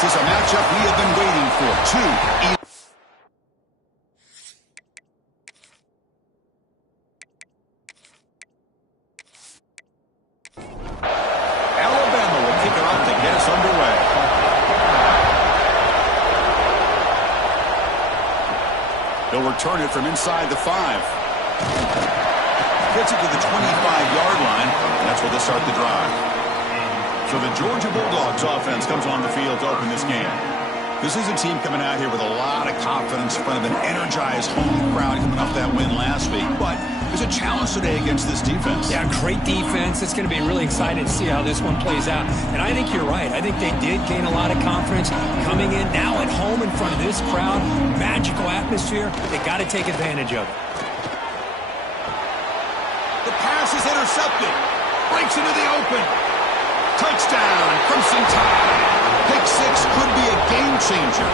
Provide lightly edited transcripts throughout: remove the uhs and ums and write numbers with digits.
This is a matchup we have been waiting for. Alabama will kick it off to get us underway. They'll return it from inside the 5. Gets it to the 25-yard line, and that's where they'll start the drive. So the Georgia Bulldogs offense comes on the field to open this game. This is a team coming out here with a lot of confidence in front of an energized home crowd coming off that win last week. But there's a challenge today against this defense. Yeah, great defense. It's going to be really exciting to see how this one plays out. And I think you're right. I think they did gain a lot of confidence coming in now at home in front of this crowd. Magical atmosphere. They got to take advantage of it. The pass is intercepted. Breaks into the open. Touchdown, Crimson Tide. Pick 6 could be a game changer.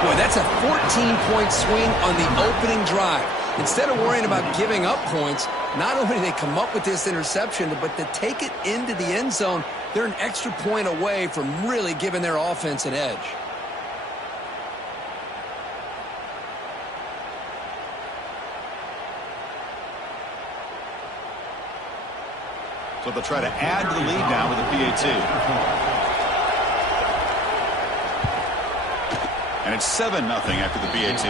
Boy, that's a 14-point swing on the opening drive. Instead of worrying about giving up points, not only do they come up with this interception, but to take it into the end zone, they're an extra point away from really giving their offense an edge. So they'll try to add to the lead now with a PAT. And it's 7-0 after the PAT.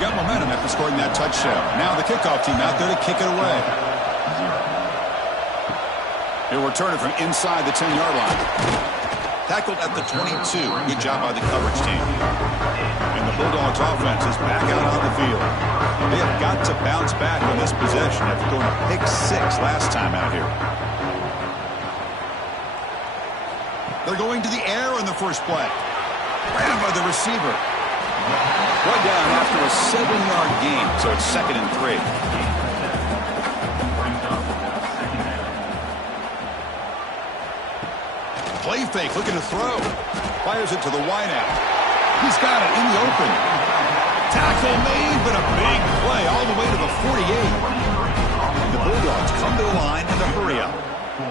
Got momentum after scoring that touchdown. Now the kickoff team out there to kick it away. He'll return it from inside the 10-yard line. Tackled at the 22. Good job by the coverage team. And the Bulldogs offense is back out on the field. They have got to bounce back on this possession after going to pick 6 last time out here. They're going to the air on the first play. Ran by the receiver. One down after a 7-yard gain, so it's 2nd and 3. Play fake, looking to throw. Fires it to the wideout. He's got it in the open. Tackle made, but a big play all the way to the 48. And the Bulldogs come to the line in a hurry up.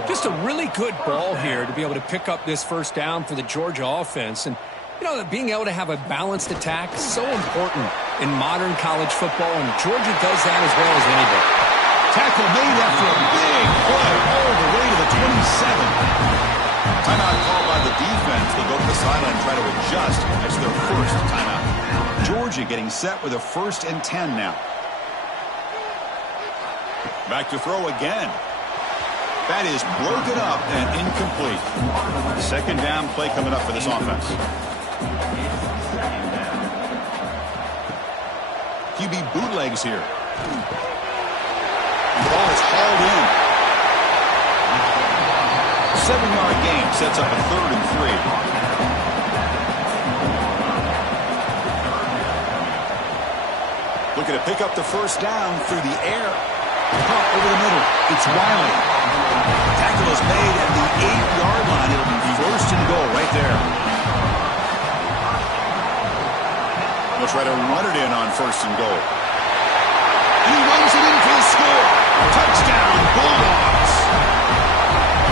Just a really good ball here to be able to pick up this first down for the Georgia offense. And, you know, being able to have a balanced attack is so important in modern college football, and Georgia does that as well as anybody. Tackle made after a big play all the way to the 27. Timeout called by the defense. They'll go to the sideline and try to adjust. That's their first timeout. Georgia getting set with a 1st and 10 now. Back to throw again. That is broken up and incomplete. 2nd down play coming up for this offense. QB bootlegs here. The ball is hauled in. 7-yard gain sets up a 3rd and 3. Looking to pick up the first down through the air. Pump over the middle. It's Wiley. Tackle is made at the 8-yard line. It'll be 1st and goal right there. They'll try to run it in on 1st and goal. And he runs it in for the score. Touchdown, Bulldogs.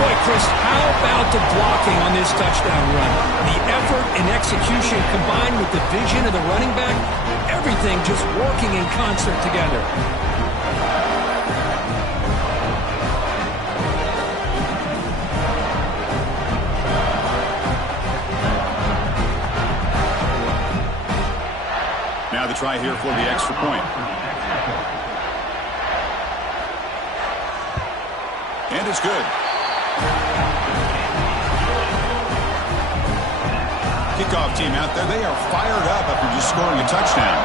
Boy, Chris, how about the blocking on this touchdown run? The effort and execution combined with the vision of the running back, everything just working in concert together. Now the try here for the extra point. And it's good. Kickoff team out there. They are fired up after just scoring a touchdown.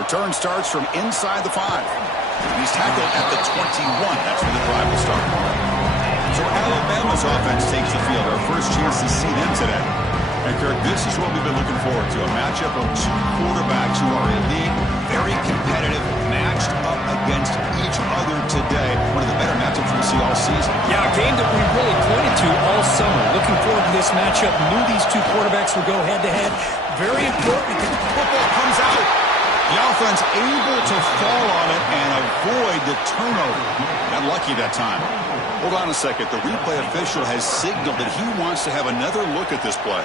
Return starts from inside the 5. He's tackled at the 21. That's where the drive will start. So Alabama's offense takes the field. Our first chance to see them today. And Kirk, this is what we've been looking forward to. A matchup of 2 quarterbacks who are elite, very competitive, matched up against each other today. One of the better matchups we'll see all season. Yeah, a game that we really pointed to all summer. Looking forward to this matchup. Knew these 2 quarterbacks would go head-to-head. Very important. Football comes out. The offense able to fall on it and avoid the turnover. Got lucky that time. Hold on a second. The replay official has signaled that he wants to have another look at this play.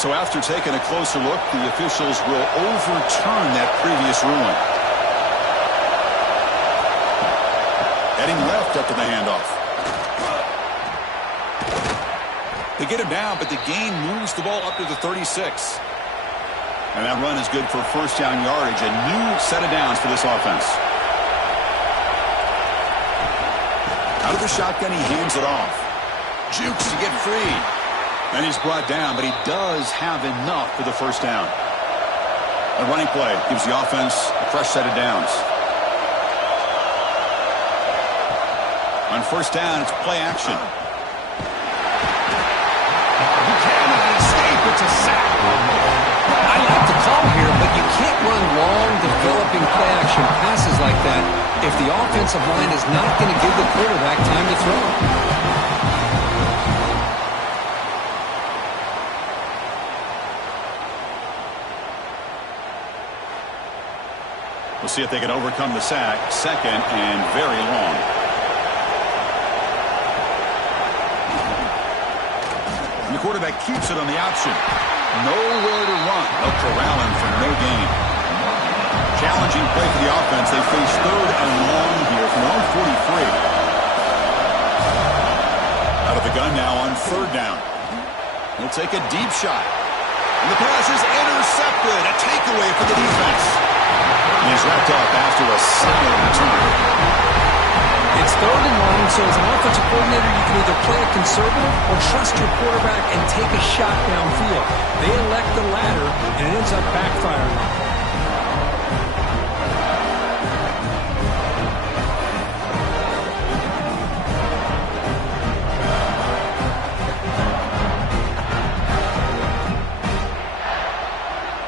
So after taking a closer look, the officials will overturn that previous ruling. Heading left after the handoff. They get him down, but the gain moves the ball up to the 36. And that run is good for first down yardage. A new set of downs for this offense. Out of the shotgun, he hands it off. Jukes to get free. And he's brought down, but he does have enough for the first down. A running play gives the offense a fresh set of downs. On first down, it's play action. He cannot escape. It's a sack. I like the call here, but you can't run long, developing play action passes like that if the offensive line is not going to give the quarterback time to throw. We'll see if they can overcome the sack. Second and very long. And the quarterback keeps it on the option. Nowhere to run. They'll corral him for no gain. Challenging play for the offense. They face third and long here from their own 43. Out of the gun now on third down. He'll take a deep shot. And the pass is intercepted. A takeaway for the defense. And he's wrapped up after a solid return. It's third and long, so as an offensive coordinator, you can either play it conservative or trust your quarterback and take a shot downfield. They elect the latter, and it ends up backfiring.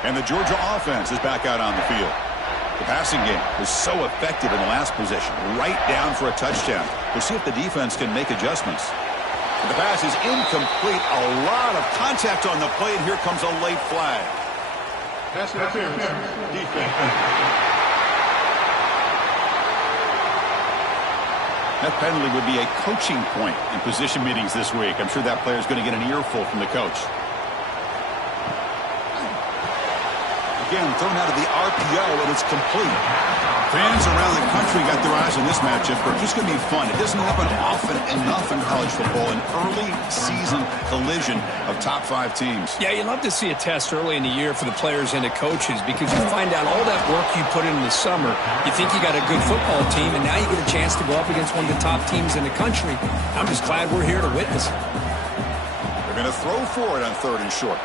And the Georgia offense is back out on the field. The passing game was so effective in the last possession, right down for a touchdown. We'll see if the defense can make adjustments. And the pass is incomplete. A lot of contact on the play, and here comes a late flag. Pass interference. Defense. That penalty would be a coaching point in position meetings this week. I'm sure that player is going to get an earful from the coach. Again, thrown out of the RPO, and it's complete. Fans around the country got their eyes on this matchup, but it's just going to be fun. It doesn't happen often enough in college football, an early season collision of top 5 teams. Yeah, you love to see a test early in the year for the players and the coaches because you find out all that work you put in the summer. You think you got a good football team, and now you get a chance to go up against one of the top teams in the country. I'm just glad we're here to witness it. They're going to throw for it on third and short.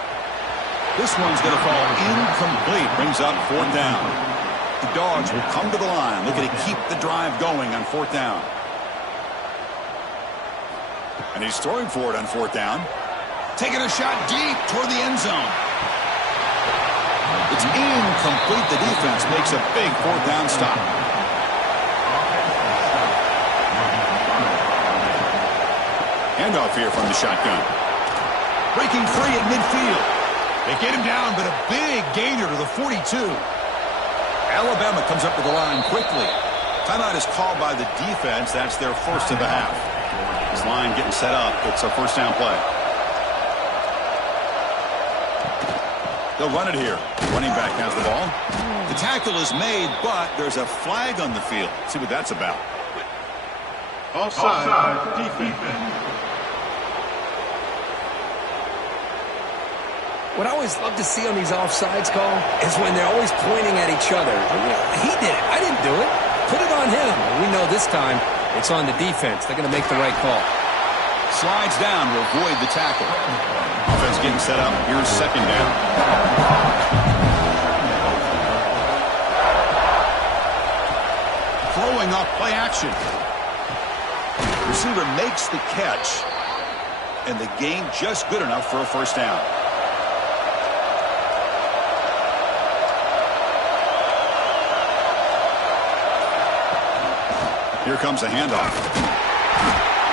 This one's going to fall incomplete. Brings up fourth down. The Dogs will come to the line, looking to keep the drive going on fourth down. And he's throwing for it on fourth down. Taking a shot deep toward the end zone. It's incomplete. The defense makes a big fourth down stop. Handoff here from the shotgun. Breaking free at midfield. They get him down, but a big gainer to the 42. Alabama comes up to the line quickly. Timeout is called by the defense. That's their first of the half. This line getting set up. It's a first down play. They'll run it here. Running back has the ball. The tackle is made, but there's a flag on the field. Let's see what that's about. Offside. Defense. What I always love to see on these offsides call is when they're always pointing at each other. He did it. I didn't do it. Put it on him. We know this time it's on the defense. They're going to make the right call. Slides down to avoid the tackle. Offense getting set up. Here's second down. Throwing off play action. Receiver makes the catch. And the gain just good enough for a first down. Here comes the handoff.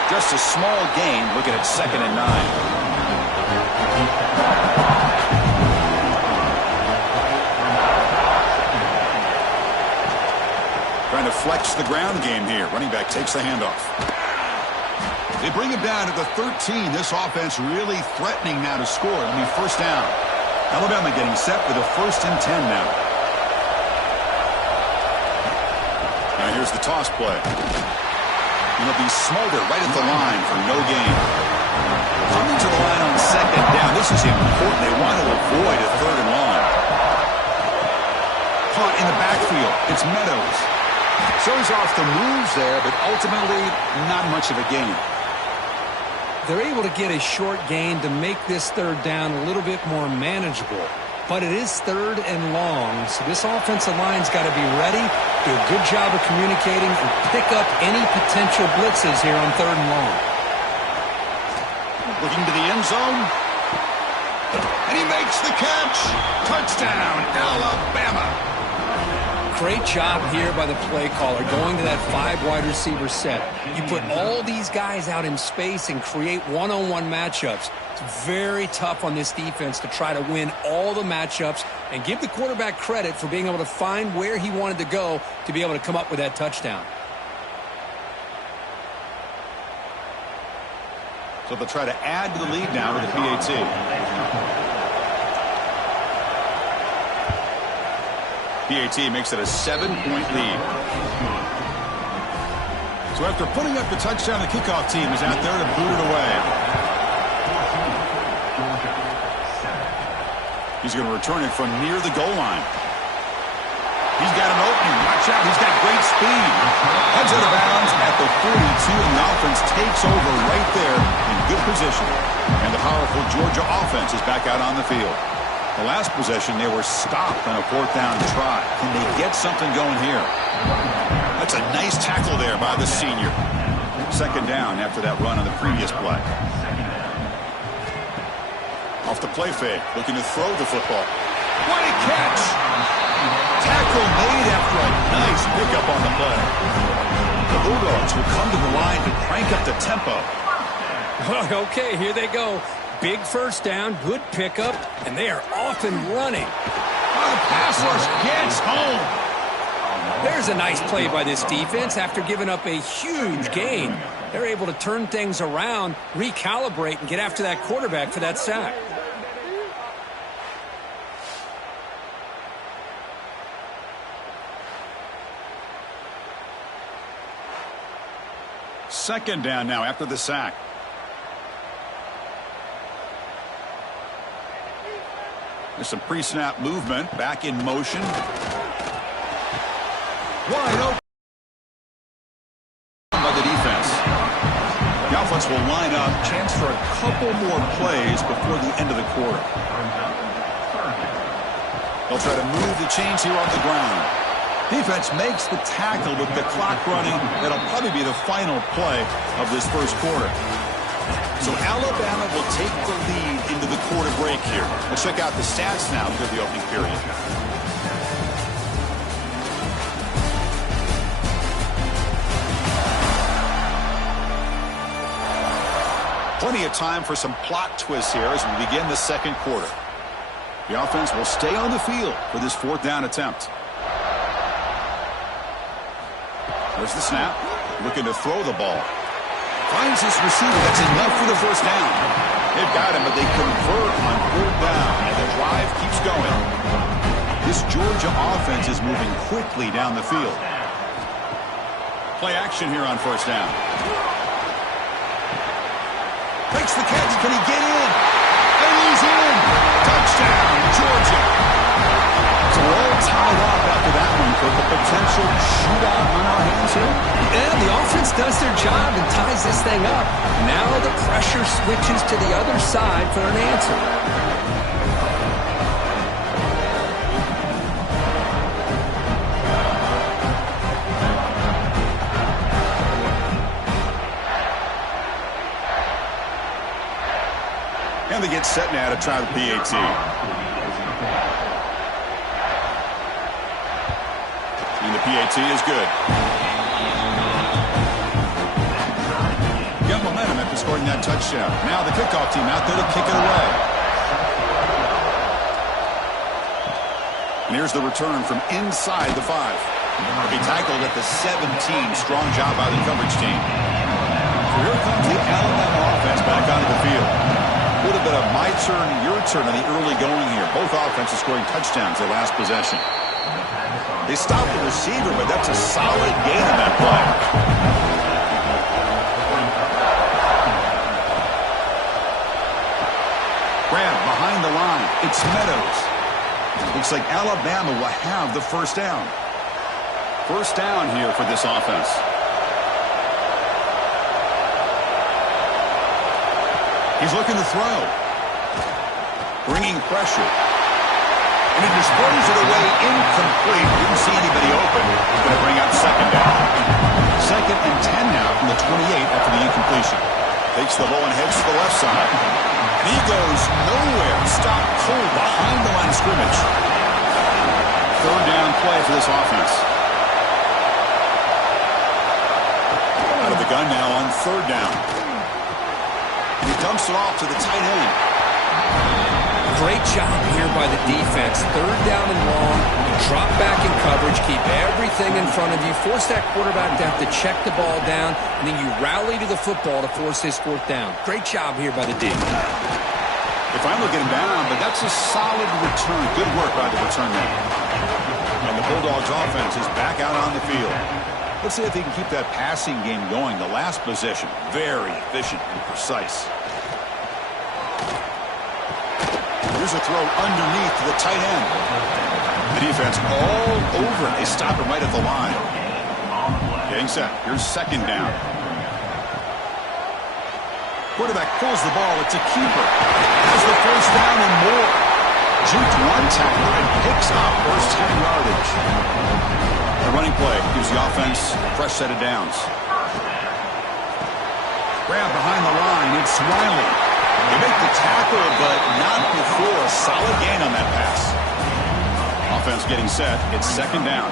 Just a small gain, looking at 2nd and 9. Trying to flex the ground game here. Running back takes the handoff. They bring him down to the 13. This offense really threatening now to score. It'll be 1st down. Alabama getting set for the 1st and 10 now. Now here's the toss play. It'll be Smolder right at the line for no gain. Coming to the line on 2nd down. This is important. They want to avoid a 3rd and long. Caught in the backfield. It's Meadows. Shows off the moves there, but ultimately not much of a gain. They're able to get a short gain to make this 3rd down a little bit more manageable. But it is 3rd and long, so this offensive line's got to be ready, do a good job of communicating, and pick up any potential blitzes here on 3rd and long. Looking to the end zone. And he makes the catch. Touchdown, Alabama. Great job here by the play caller, going to that 5 wide receiver set. You put all these guys out in space and create one-on-one matchups. It's very tough on this defense to try to win all the matchups and give the quarterback credit for being able to find where he wanted to go to be able to come up with that touchdown. So they'll try to add to the lead now with the PAT. PAT makes it a 7-point lead. So after putting up the touchdown, the kickoff team is out there to boot it away. He's going to return it from near the goal line. He's got an opening. Watch out. He's got great speed. Heads out of bounds at the 42, and the offense takes over right there in good position. And the powerful Georgia offense is back out on the field. The last possession, they were stopped on a 4th down try. Can they get something going here? That's a nice tackle there by the senior. 2nd down after that run on the previous play. Off the play fake, looking to throw the football. What a catch! Tackle made after a nice pickup on the play. The Bulldogs will come to the line to crank up the tempo. Okay, here they go. Big 1st down, good pickup, and they are off and running. Oh, the pass rush gets home. There's a nice play by this defense. After giving up a huge gain, they're able to turn things around, recalibrate, and get after that quarterback for that sack. Second down now after the sack. There's some pre-snap movement. Back in motion. Wide open by the defense. The offense will line up. Chance for a couple more plays before the end of the quarter. They'll try to move the chains here on the ground. Defense makes the tackle with the clock running. That'll probably be the final play of this 1st quarter. So Alabama will take the lead into the quarter break here. We'll check out the stats now for the opening period. Plenty of time for some plot twists here as we begin the 2nd quarter. The offense will stay on the field for this 4th down attempt. There's the snap. Looking to throw the ball. Finds his receiver. That's enough for the 1st down. They've got him, but they convert on 4th down, and the drive keeps going. This Georgia offense is moving quickly down the field. Play action here on 1st down. Makes the catch. Can he get in? And he's in. Touchdown, Georgia. So we're all tied up after that one for the potential shootout on our hands here. Yeah, the offense does their job and ties this thing up. Now the pressure switches to the other side for an answer. And they get set now to try the PAT. And the PAT is good. got momentum after scoring that touchdown. Now the kickoff team out there to kick it away. And here's the return from inside the 5. He tackled at the 17. Strong job by the coverage team. So here comes the Alabama offense back onto the field. A little bit of my turn, your turn in the early going here. Both offenses scoring touchdowns their last possession. They stopped the receiver, but that's a solid gain on that play. Grab behind the line. It's Meadows. Looks like Alabama will have the first down. First down here for this offense. He's looking to throw. Bringing pressure. And it displays it away incomplete. Didn't see anybody open. He's going to bring up second down. Second and 10 now from the 28 after the incompletion. Takes the ball and heads to the left side. And he goes nowhere. Stopped cold behind the line of scrimmage. Third down play for this offense. Out of the gun now on third down. And he dumps it off to the tight end. Great job here by the defense. Third down and long. Drop back in coverage. Keep everything in front of you. Force that quarterback to have to check the ball down. And then you rally to the football to force this fourth down. Great job here by the D. They finally get him down, but that's a solid return. Good work by the return man. And the Bulldogs offense is back out on the field. Let's see if he can keep that passing game going. The last possession, very efficient and precise. Here's a throw underneath to the tight end. The defense all over it. They stop him right at the line. Getting set. Here's second down. Quarterback pulls the ball. It's a keeper. Has the first down and more. Juked one tackler and picks up first 10 yardage. The running play gives the offense a fresh set of downs. Grab behind the line. It's Riley. They make the tackle, but not before a solid gain on that pass. Offense getting set. It's second down.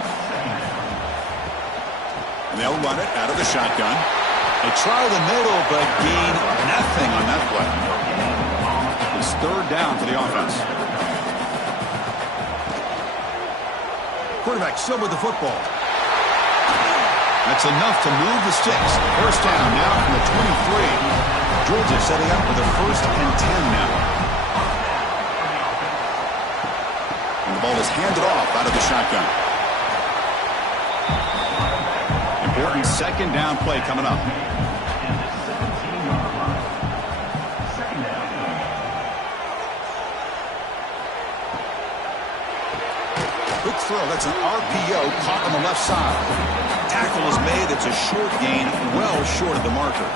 And they'll run it out of the shotgun. They try the middle, but gain nothing on that play. It's third down for the offense. Quarterback still with the football. That's enough to move the sticks. First down now from the 23. Georgia setting up for the first and 10 now. And the ball is handed off out of the shotgun. Important second down play coming up. Quick throw. That's an RPO caught on the left side. Tackle is made. It's a short gain, well short of the marker.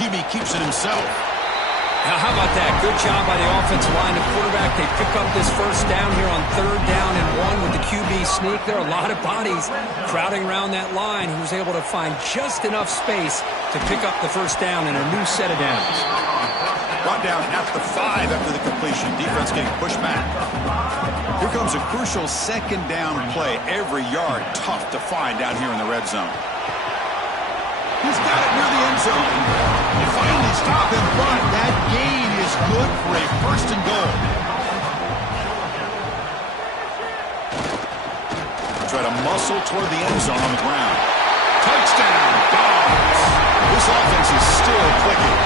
QB keeps it himself. Now, how about that? Good job by the offensive line. The quarterback, they pick up this first down here on third down and 1 with the QB sneak. There are a lot of bodies crowding around that line. He was able to find just enough space to pick up the first down in a new set of downs. Brought down at the 5 after the completion. Defense getting pushed back. Here comes a crucial second down play. Every yard tough to find down here in the red zone. He's got it near the end zone. They finally stop in front. That gain is good for a first and goal. Try to muscle toward the end zone on the ground. Touchdown, Dogs. This offense is still clicking.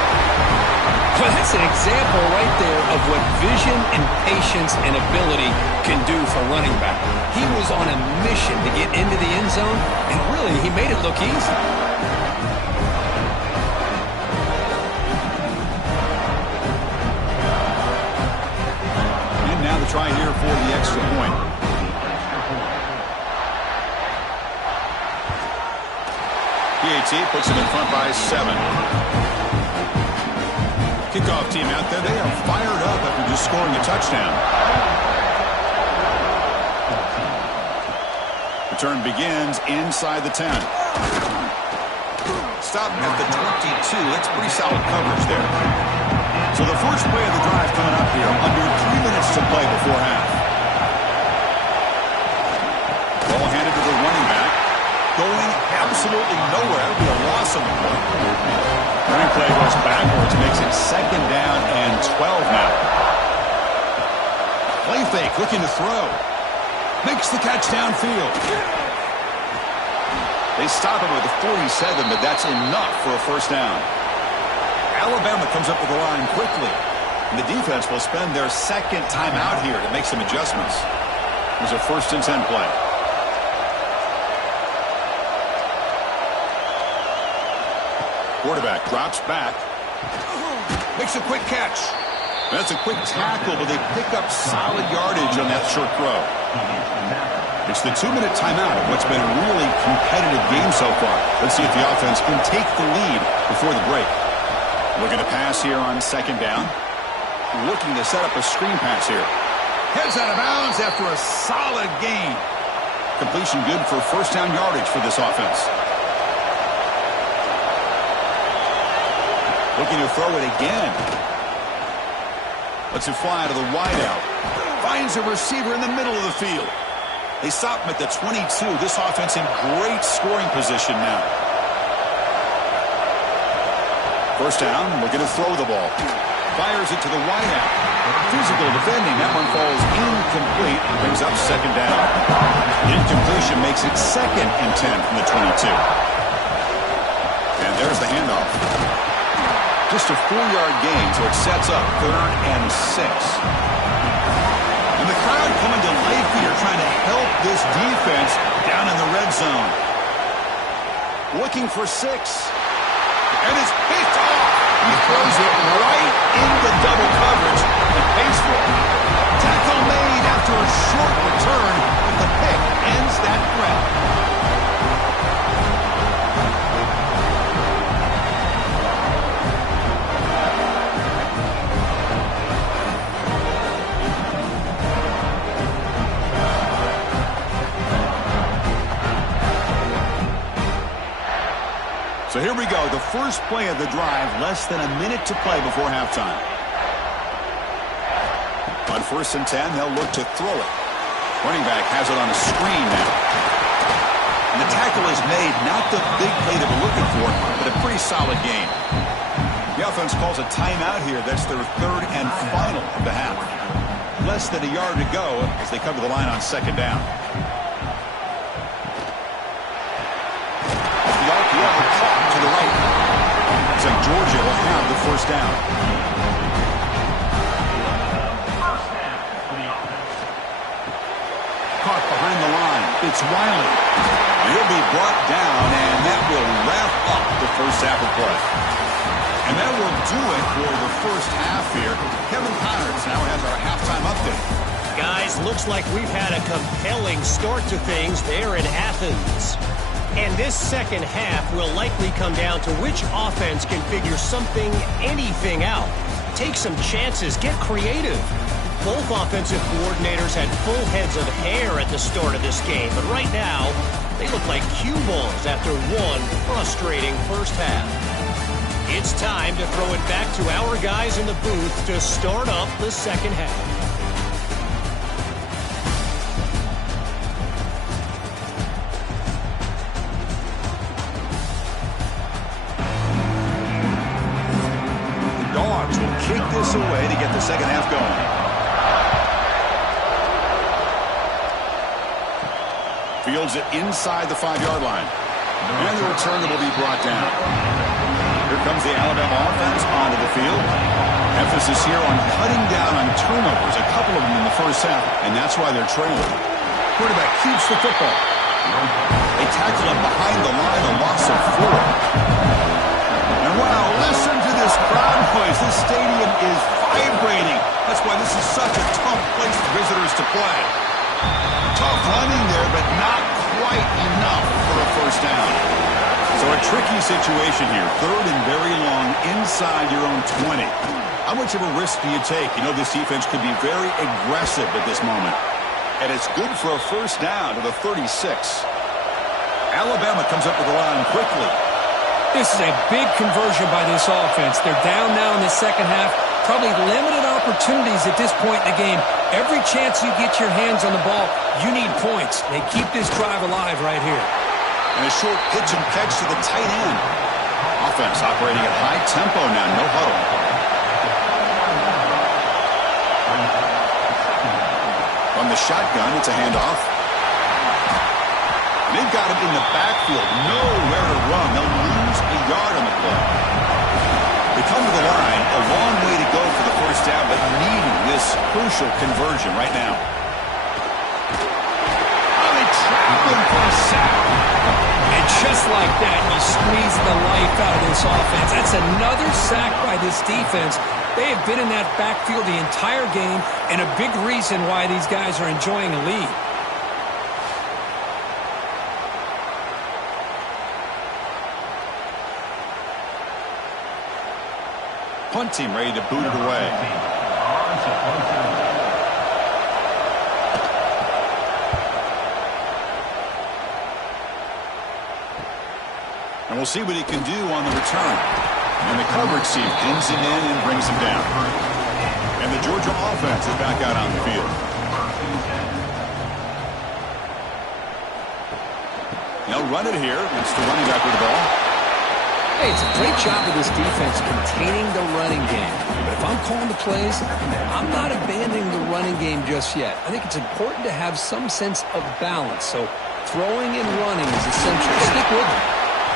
Well, that's an example right there of what vision and patience and ability can do for a running back. He was on a mission to get into the end zone, and really, he made it look easy. Now the try here for the extra point. PAT puts it in front by 7. Kickoff team out there. They are fired up after just scoring a touchdown. Return begins inside the 10. Stop at the 22. That's pretty solid coverage there. So the first play of the drive coming up here. Under 3 minutes to play before half. Ball handed to the running back. Going absolutely absolutely nowhere. That would be a loss on the play. Running play goes backwards, makes it 2nd down and 12 now. Play fake, looking to throw. Makes the catch downfield. They stop him with a 47, but that's enough for a 1st down. Alabama comes up with the line quickly. And the defense will spend their 2nd timeout here to make some adjustments. There's a 1st and 10 play. Quarterback drops back. Makes a quick catch. That's a quick tackle, but they pick up solid yardage on that short throw. It's the 2-minute timeout of what's been a really competitive game so far. Let's see if the offense can take the lead before the break. Looking to pass here on 2nd down. Looking to set up a screen pass here. Heads out of bounds after a solid gain. Completion good for 1st down yardage for this offense. Looking to throw it again. Lets it fly to the wideout. Finds a receiver in the middle of the field. They stop him at the 22. This offense in great scoring position now. 1st down, looking to throw the ball. Fires it to the wideout. Physical defending. That one falls incomplete. Brings up 2nd down. Incompletion makes it 2nd and 10 from the 22. And there's the handoff. Just a 4-yard gain, so it sets up 3rd and 6. And the crowd coming to life here, trying to help this defense down in the red zone. Looking for 6. And it's picked off. He throws it right into double coverage and pays for it. Tackle made after a short return, but the pick ends that threat. So here we go, the first play of the drive, less than a minute to play before halftime. On 1st and 10, they'll look to throw it. Running back has it on a screen now. And the tackle is made, not the big play that we're looking for, but a pretty solid game. The offense calls a timeout here. That's their 3rd and final of the half. Less than a yard to go as they come to the line on 2nd down. To the right. Looks like Georgia will have the 1st down. Caught behind the line. It's Wiley. He'll be brought down, and that will wrap up the 1st half of play. And that will do it for the 1st half here. Kevin Connors now has our halftime update. Guys, looks like we've had a compelling start to things there in Athens. And this 2nd half will likely come down to which offense can figure something, anything out. Take some chances, get creative. Both offensive coordinators had full heads of hair at the start of this game, but right now, they look like cue balls after one frustrating 1st half. It's time to throw it back to our guys in the booth to start up the 2nd half. Kick this away to get the 2nd half going. Fields it inside the 5-yard line. And the return will be brought down. Here comes the Alabama offense onto the field. Emphasis here on cutting down on turnovers, a couple of them in the 1st half, and that's why they're trailing. Quarterback keeps the football. They tackle him behind the line, a loss of 4. And wow, listen to this crowd noise. This stadium is vibrating. That's why this is such a tough place for visitors to play. Tough running there, but not quite enough for a 1st down. So a tricky situation here. 3rd and very long inside your own 20. How much of a risk do you take? You know this defense could be very aggressive at this moment. And it's good for a 1st down to the 36. Alabama comes up with the line quickly. This is a big conversion by this offense. They're down now in the 2nd half. Probably limited opportunities at this point in the game. Every chance you get your hands on the ball, you need points. They keep this drive alive right here. And a short pitch and catch to the tight end. Offense operating at high tempo now, no huddle. From the shotgun, it's a handoff. They've got him in the backfield, nowhere to run. They'll lose a yard on the play. They come to the line, a long way to go for the first down, but needing this crucial conversion right now. Oh, they trap him for a sack. And just like that, you squeeze the life out of this offense. That's another sack by this defense. They have been in that backfield the entire game, and a big reason why these guys are enjoying a lead. Punt team ready to boot it away. And we'll see what he can do on the return. And the coverage team pins him in and brings him down. And the Georgia offense is back out on the field. They'll run it here. It's the running back with the ball. Hey, it's a great job of this defense containing the running game. But if I'm calling the plays, I'm not abandoning the running game just yet. I think it's important to have some sense of balance. So throwing and running is essential. Stick with it.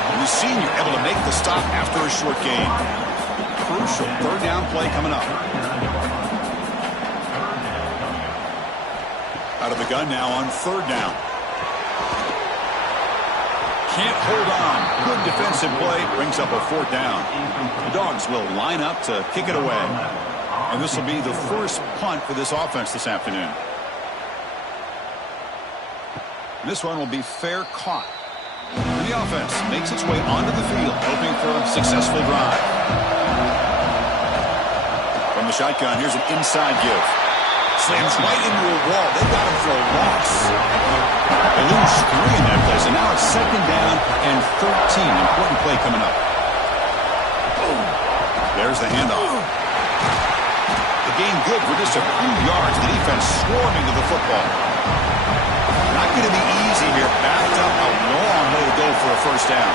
And the senior able to make the stop after a short gain. Crucial third down play coming up. Out of the gun now on third down. Can't hold on. Good defensive play. Brings up a fourth down. The Dogs will line up to kick it away. And this will be the first punt for this offense this afternoon. This one will be fair caught. And the offense makes its way onto the field, hoping for a successful drive. From the shotgun, here's an inside give. Slams right into a wall. They got him for a loss. They lose 3 in that play, so now it's second down and 13. Important play coming up. There's the handoff. The gain good for just a few yards. The defense swarming to the football. Not going to be easy here. Backed up, a long way to go for a first down.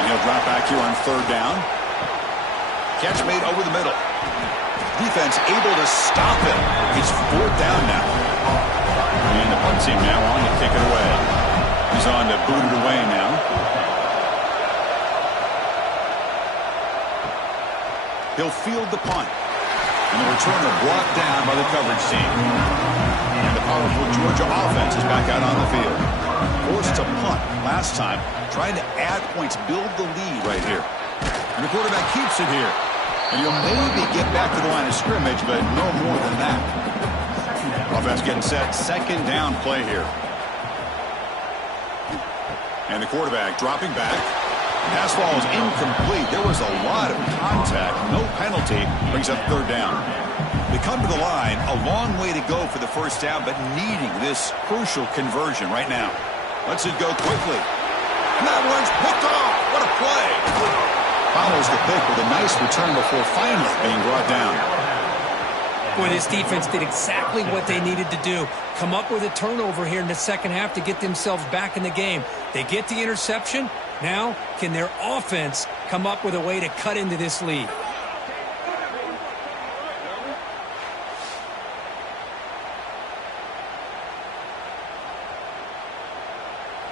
And he'll drop back here on third down. Catch made over the middle. Defense able to stop him. It's fourth down now. And the punt team now on to kick it away. He's on to boot it away now. He'll field the punt. And the returner brought down by the coverage team. And the powerful Georgia offense is back out on the field. Forced to punt last time. Trying to add points, build the lead right here. And the quarterback keeps it here. And you'll maybe get back to the line of scrimmage, but no more than that. Offense getting set. Second down play here. And the quarterback dropping back. Pass ball is incomplete. There was a lot of contact. No penalty. Brings up third down. They come to the line. A long way to go for the first down, but needing this crucial conversion right now. Lets it go quickly. And that one's picked off. What a play. Follows the pick with a nice return before finally being brought down. Boy, this defense did exactly what they needed to do. Come up with a turnover here in the second half to get themselves back in the game. They get the interception. Now, can their offense come up with a way to cut into this lead?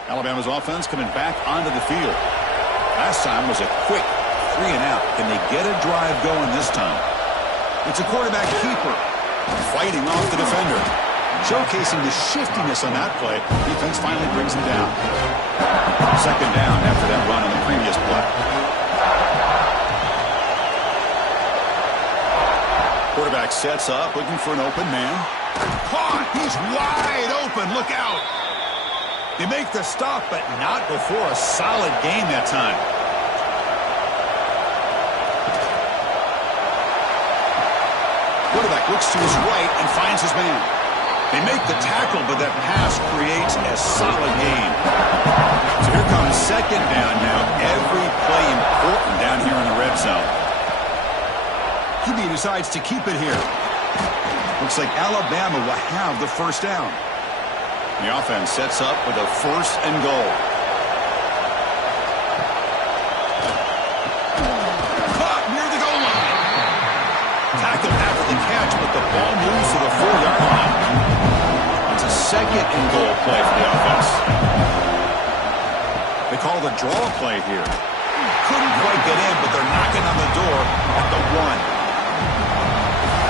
Alabama's offense coming back onto the field. Last time was a quick 3 and out. Can they get a drive going this time? It's a quarterback keeper fighting off the defender. Showcasing the shiftiness on that play. Defense finally brings him down. Second down after that run on the previous play. Quarterback sets up, looking for an open man. Caught! He's wide open. Look out! They make the stop, but not before a solid gain that time. Quarterback looks to his right and finds his man. They make the tackle, but that pass creates a solid gain. So here comes second down now. Every play important down here in the red zone. QB decides to keep it here. Looks like Alabama will have the first down. The offense sets up with a 1st and goal. Caught near the goal line. Tackled after the catch, but the ball moves to the 4-yard line. It's a 2nd and goal play for the offense. They call the draw play here. Couldn't quite get in, but they're knocking on the door at the 1.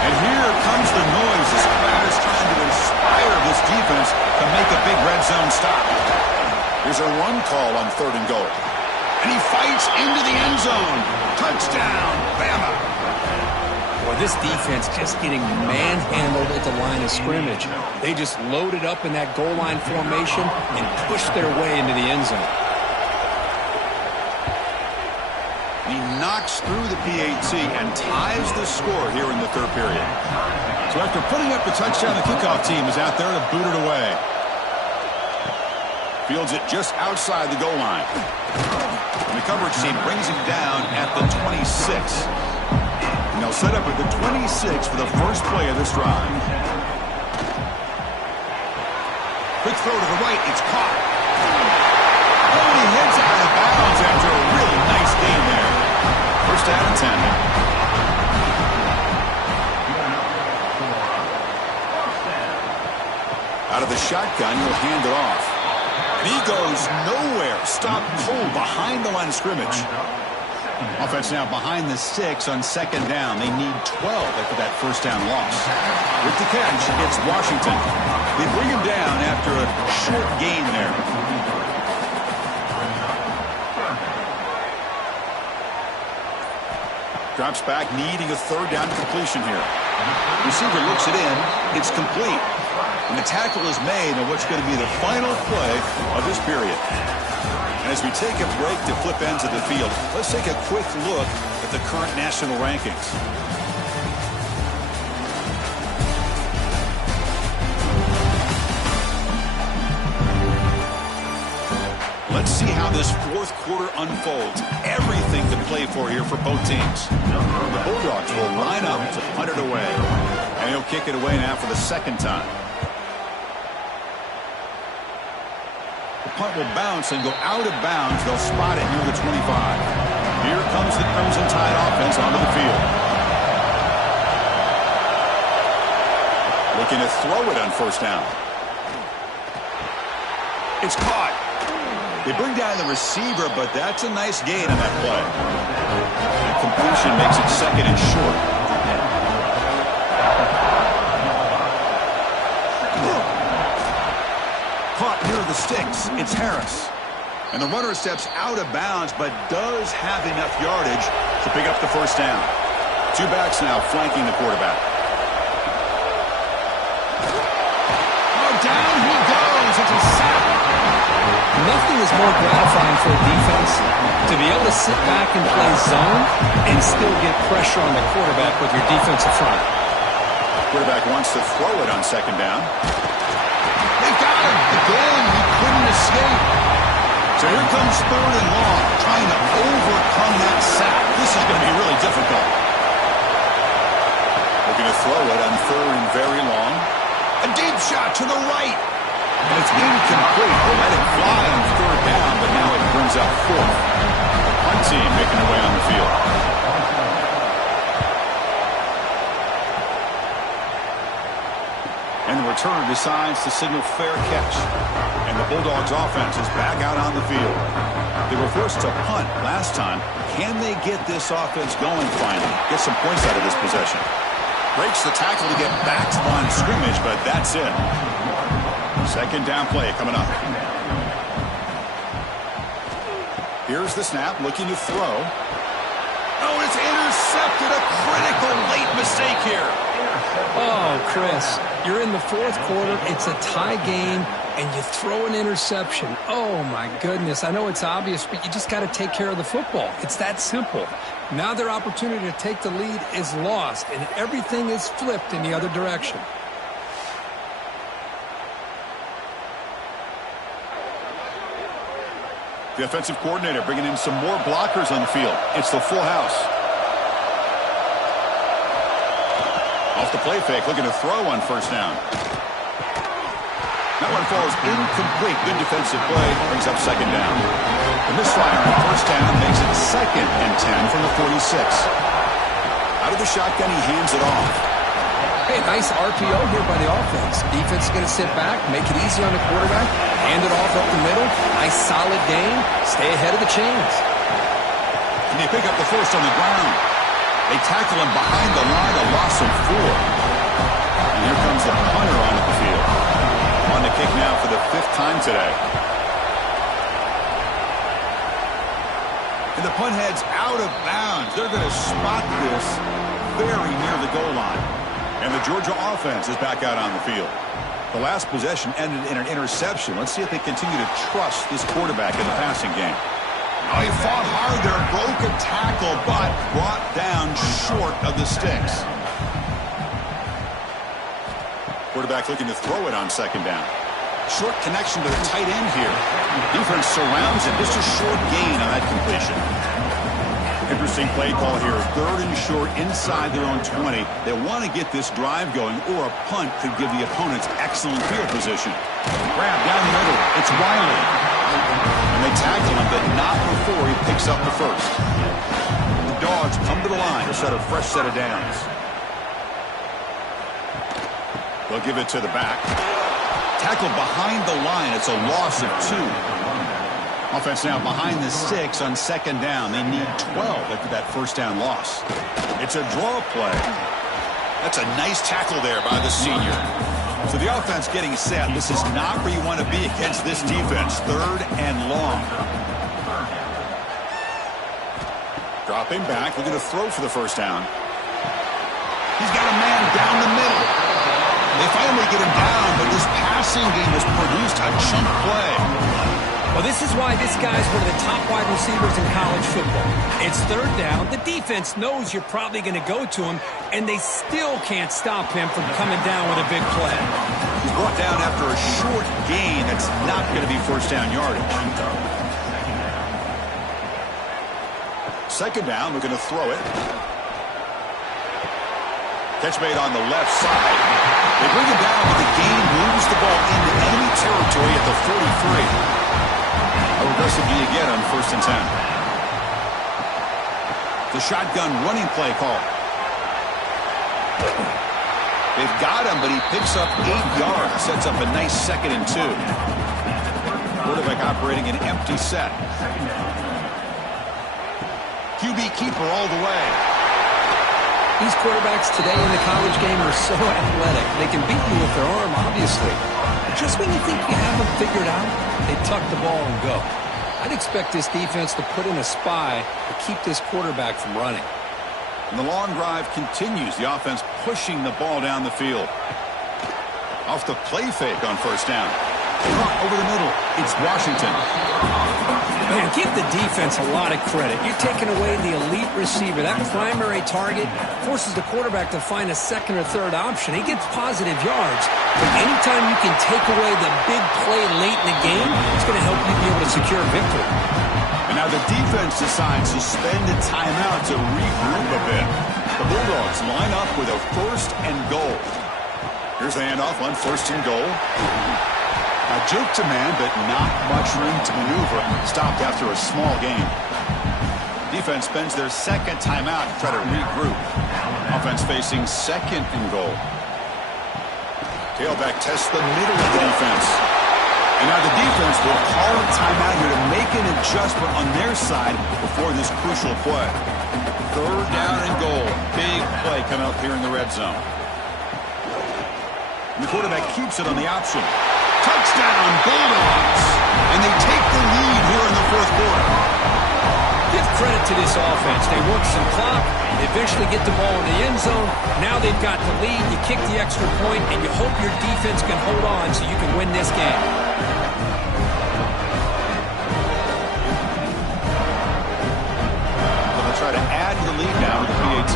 And here comes the noise as crowd is trying to inspire this defense to make a big red zone stop. Here's a run call on 3rd and goal. And he fights into the end zone. Touchdown, Bama. Well, this defense just getting manhandled at the line of scrimmage. They just loaded up in that goal line formation and pushed their way into the end zone. He knocks through the PAT and ties the score here in the 3rd period. So after putting up the touchdown, the kickoff team is out there to boot it away. Fields it just outside the goal line. And the coverage team brings him down at the 26. And they'll set up at the 26 for the first play of this drive. Quick throw to the right. It's caught. Oh, and he heads out of bounds after a really nice gain there. 1st down and 10. Out of the shotgun, he'll hand it off. And he goes nowhere. Stopped cold behind the line of scrimmage. Offense now behind the 6 on 2nd down. They need 12 after that 1st down loss. With the catch, it's Washington. They bring him down after a short gain there. Drops back, needing a 3rd down completion here. Receiver looks it in. It's complete. And the tackle is made on what's going to be the final play of this period. And as we take a break to flip ends of the field, let's take a quick look at the current national rankings. Let's see how this 4th quarter unfolds. Everything to play for here for both teams. The Bulldogs will line up to punt it away. And he'll kick it away now for the 2nd time. The punt will bounce and go out of bounds. They'll spot it near the 25. Here comes the Crimson Tide offense onto the field. Looking to throw it on 1st down. It's caught. They bring down the receiver, but that's a nice gain on that play. The completion makes it 2nd and short. Caught near the sticks. It's Harris. And the runner steps out of bounds, but does have enough yardage to pick up the 1st down. 2 backs now flanking the quarterback. Oh, down he goes. It's a sack. Nothing is more gratifying for a defense to be able to sit back and play zone and still get pressure on the quarterback with your defensive front. Quarterback wants to throw it on 2nd down. They got him. Again, he couldn't escape. So here comes 3rd and long, trying to overcome that sack. This is going to be really difficult. Looking to throw it on 3rd and very long. A deep shot to the right. And it's incomplete. They let it fly on 3rd down, but now it brings up 4th. The punt team making their way on the field. And the returner decides to signal fair catch. And the Bulldogs offense is back out on the field. They were forced to punt last time. Can they get this offense going finally? Get some points out of this possession. Breaks the tackle to get back to the line of scrimmage, but that's it. 2nd down play coming up. Here's the snap, looking to throw. Oh, it's intercepted. A critical late mistake here. Oh, Chris, you're in the 4th quarter. It's a tie game, and you throw an interception. Oh, my goodness. I know it's obvious, but you just got to take care of the football. It's that simple. Now their opportunity to take the lead is lost, and everything is flipped in the other direction. The offensive coordinator bringing in some more blockers on the field. It's the full house. Off the play fake, looking to throw on 1st down. That one falls incomplete. Good defensive play. Brings up second down. The misfire on first down makes it 2nd and 10 from the 46. Out of the shotgun, he hands it off. Hey, nice RPO here by the offense. Defense is going to sit back, make it easy on the quarterback, hand it off up the middle. Nice solid gain. Stay ahead of the chains. And they pick up the first on the ground. They tackle him behind the line, a loss of 4. And here comes the punter onto the field. On the kick now for the 5th time today. And the punt head's out of bounds. They're going to spot this very near the goal line. And the Georgia offense is back out on the field. The last possession ended in an interception. Let's see if they continue to trust this quarterback in the passing game. Oh, he fought hard there, broke a tackle, but brought down short of the sticks. Quarterback looking to throw it on second down. Short connection to the tight end here. Defense surrounds him. Just a short gain on that completion. Interesting play call here. 3rd and short inside their own 20. They want to get this drive going, or a punt could give the opponents excellent field position. Grab down the middle. It's Wiley. And they tackle him, but not before he picks up the first. The Dogs come to the line to set a fresh set of downs. They'll give it to the back. Tackled behind the line. It's a loss of 2. Offense now behind the 6 on second down. They need 12 after that first down loss. It's a draw play. That's a nice tackle there by the senior. So the offense getting set. This is not where you want to be against this defense. 3rd and long. Dropping back. Looking to throw for the first down. He's got a man down the middle. They finally get him down, but this passing game has produced a chunk play. Well, this is why this guy's one of the top wide receivers in college football. It's 3rd down. The defense knows you're probably going to go to him, and they still can't stop him from coming down with a big play. He's brought down after a short gain that's not going to be first down yardage. Second down, we're going to throw it. Catch made on the left side. They bring him down, but the gain moves the ball into enemy territory at the 43. How aggressive do you get on 1st and 10? The shotgun running play call. They've got him, but he picks up 8 yards. Sets up a nice 2nd and 2. Quarterback operating an empty set. QB keeper all the way. These quarterbacks today in the college game are so athletic. They can beat you with their arm, obviously. But just when you think you have them figured out, they tuck the ball and go. I'd expect this defense to put in a spy to keep this quarterback from running. And the long drive continues. The offense pushing the ball down the field. Off the play fake on first down. Over the middle. It's Washington. Man, give the defense a lot of credit. You're taking away the elite receiver. That primary target forces the quarterback to find a 2nd or 3rd option. He gets positive yards. But anytime you can take away the big play late in the game, it's going to help you be able to secure a victory. And now the defense decides to spend a timeout to regroup a bit. The Bulldogs line up with a 1st and goal. Here's the handoff on 1st and goal. A juke to man, but not much room to maneuver. Stopped after a small gain. Defense spends their 2nd timeout to try to regroup. Offense facing 2nd and goal. Tailback tests the middle of the defense. And now the defense will call a timeout here to make an adjustment on their side before this crucial play. 3rd down and goal. Big play coming up here in the red zone. And the quarterback keeps it on the option. Touchdown, Bulldogs! And they take the lead here in the 4th quarter. Give credit to this offense. They work some clock. They eventually get the ball in the end zone. Now they've got the lead. You kick the extra point, and you hope your defense can hold on so you can win this game. They'll try to add to the lead now with the PAT.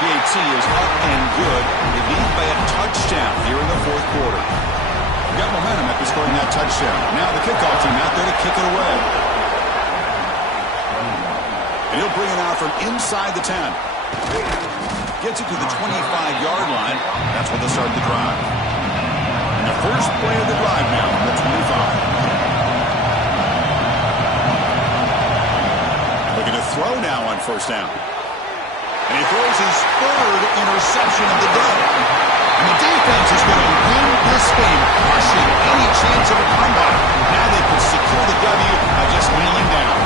PAT is up and good. They lead by a touchdown here in the 4th quarter. They've got momentum after scoring that touchdown. Now the kickoff team out there to kick it away. And he'll bring it out from inside the 10. Gets it to the 25-yard line. That's where they'll start the drive. And the first play of the drive now on the 25. Looking to throw now on first down. And he throws his third interception of the day. And the defense is going to win this game, crushing any chance of a comeback. Now they can secure the W by just kneeling down.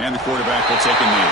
And the quarterback will take a knee.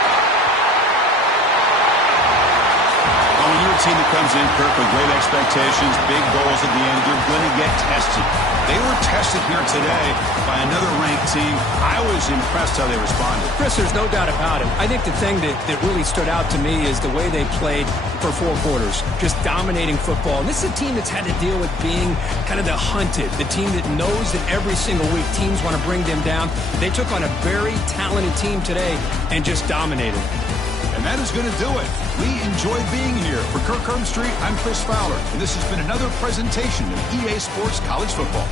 Well, when you're a team that comes in, Kirk, with great expectations, big goals at the end, you're going to get tested. They were tested here today by another ranked team. I was impressed how they responded. Chris, there's no doubt about it. I think the thing that really stood out to me is the way they played for 4 quarters, just dominating football. And this is a team that's had to deal with being kind of the hunted, the team that knows that every single week teams want to bring them down. They took on a very talented team today and just dominated. And that is going to do it. We enjoyed being here. For Kirk Herbstreit, I'm Chris Fowler, and this has been another presentation of EA Sports College Football.